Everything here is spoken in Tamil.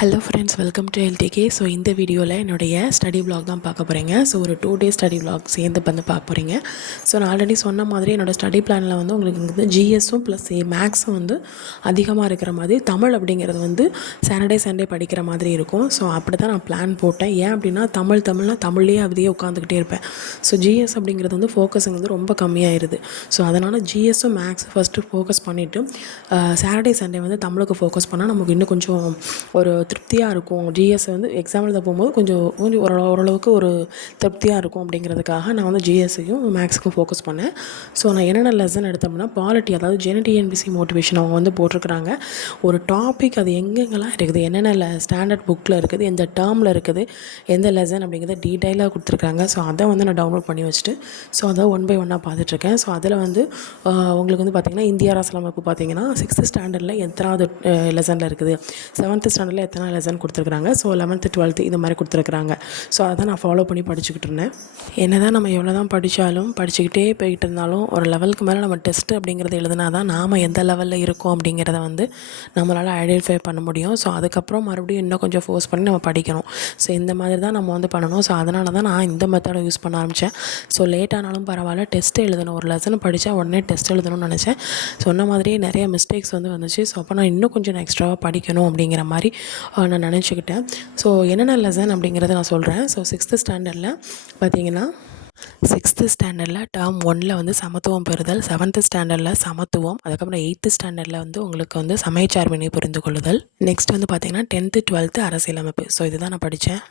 Hello friends, welcome to LDK. So இந்த வீடியோவில் என்னுடைய ஸ்டடி vlog தான் பார்க்க போகிறீங்க. ஸோ ஒரு 2 டே ஸ்டடி vlog சேர்ந்து வந்து பார்க்க போகிறீங்க. ஸோ நான் ஆல்ரெடி சொன்ன மாதிரி என்னோடய ஸ்டடி பிளானில் வந்து உங்களுக்கு வந்து ஜிஎஸும் ப்ளஸ் மேக்ஸும் வந்து அதிகமாக இருக்கிற மாதிரி, தமிழ் அப்படிங்கிறது வந்து சாட்டர்டே சண்டே படிக்கிற மாதிரி இருக்கும். ஸோ அப்படி தான் நான் பிளான் போட்டேன். ஏன் அப்படின்னா தமிழ்னா தமிழ்லேயே அப்படியே உட்காந்துக்கிட்டே இருப்பேன். ஸோ ஜிஎஸ் அப்படிங்கிறது வந்து ஃபோக்கஸிங் வந்து ரொம்ப கம்மியாயிருது. ஸோ அதனால் ஜிஎஸும் மேக்ஸ் ஃபஸ்ட்டு ஃபோக்கஸ் பண்ணிவிட்டு சாட்டர்டே சண்டே வந்து தமிழுக்கு ஃபோக்கஸ் பண்ணால் நமக்கு இன்னும் கொஞ்சம் ஒரு திருப்தியாக இருக்கும். ஜிஎஸ் வந்து எக்ஸாம் எழுத போகும்போது கொஞ்சம் ஓரளவுக்கு ஒரு திருப்தியாக இருக்கும் அப்படிங்கிறதுக்காக நான் வந்து ஜிஎஸ்ஸையும் மேக்ஸுக்கும் ஃபோக்கஸ் பண்ணேன். ஸோ நான் என்னென்ன லெசன் எடுத்தோம்னா பாலிட்டி, அதாவது ஜென்டிஎன்பிசி மோட்டிவேஷன் அவங்க வந்து போட்டிருக்கிறாங்க. ஒரு டாபிக் அது எங்கெங்கெல்லாம் இருக்குது, என்னென்ன ஸ்டாண்டர்ட் புக்கில் இருக்குது, எந்த டேர்மில் இருக்குது, எந்த லெசன் அப்படிங்கிறத டீட்டெயிலாக கொடுத்துருக்காங்க. ஸோ அதை வந்து நான் டவுன்லோட் பண்ணி வச்சுட்டு அதை 1 by 1 பார்த்துட்ருக்கேன். ஸோ அதில் வந்து உங்களுக்கு வந்து பார்த்திங்கன்னா இந்திய அரசியலமைப்பு பார்த்திங்கன்னா 6th ஸ்டாண்டர்டில் எத்தனாவது லெசனில் இருக்குது, 7th ஸ்டாண்டர்டில் எத்தனை லெசன் கொடுத்துருக்குறாங்க, ஸோ 11th 12th இது மாதிரி கொடுத்துருக்குறாங்க. ஸோ அதை நான் ஃபாலோ பண்ணி படிச்சுக்கிட்டு இருந்தேன். என்ன தான் நம்ம எவ்வளோ தான் படித்தாலும் படிச்சுக்கிட்டே போய்கிட்டு இருந்தாலும் ஒரு லெவலுக்கு மேலே நம்ம டெஸ்ட்டு அப்படிங்கிறது எழுதுனா தான் நாம் எந்த லெவலில் இருக்கோம் அப்படிங்கிறத வந்து நம்மளால் ஐடென்டிஃபை பண்ண முடியும். ஸோ அதுக்கப்புறம் மறுபடியும் இன்னும் கொஞ்சம் ஃபோர்ஸ் பண்ணி நம்ம படிக்கணும். ஸோ இந்த மாதிரி தான் நம்ம வந்து பண்ணணும். ஸோ அதனால தான் நான் இந்த மெத்தடை யூஸ் பண்ண ஆரம்பித்தேன். ஸோ லேட் ஆனாலும் பரவாயில்ல, டெஸ்ட் எழுதணும். ஒரு லெசன் படித்தா உடனே டெஸ்ட் எழுதணும்னு நினச்சேன். சொன்ன மாதிரியே நிறைய மிஸ்டேக்ஸ் வந்து வந்துச்சு. ஸோ அப்போ நான் இன்னும் கொஞ்சம் எக்ஸ்ட்ராவாக படிக்கணும் அப்படிங்கிற மாதிரி நான் நினச்சிக்கிட்டேன். ஸோ என்னென்ன லெசன் அப்படிங்கிறத நான் சொல்கிறேன். ஸோ 6th ஸ்டாண்டர்டில் பார்த்தீங்கன்னா 6th ஸ்டாண்டர்டில் டேர்ம் 1ல் வந்து சமத்துவம் பெறுதல், 7th ஸ்டாண்டர்டில் சமத்துவம், அதுக்கப்புறம் 8th ஸ்டாண்டர்டில் வந்து உங்களுக்கு வந்து சமயச்சார்பினை புரிந்து கொள்ளுதல், நெக்ஸ்ட் வந்து பார்த்திங்கன்னா 10th 12th அரசியலமைப்பு. ஸோ இதுதான் நான் படித்தேன்.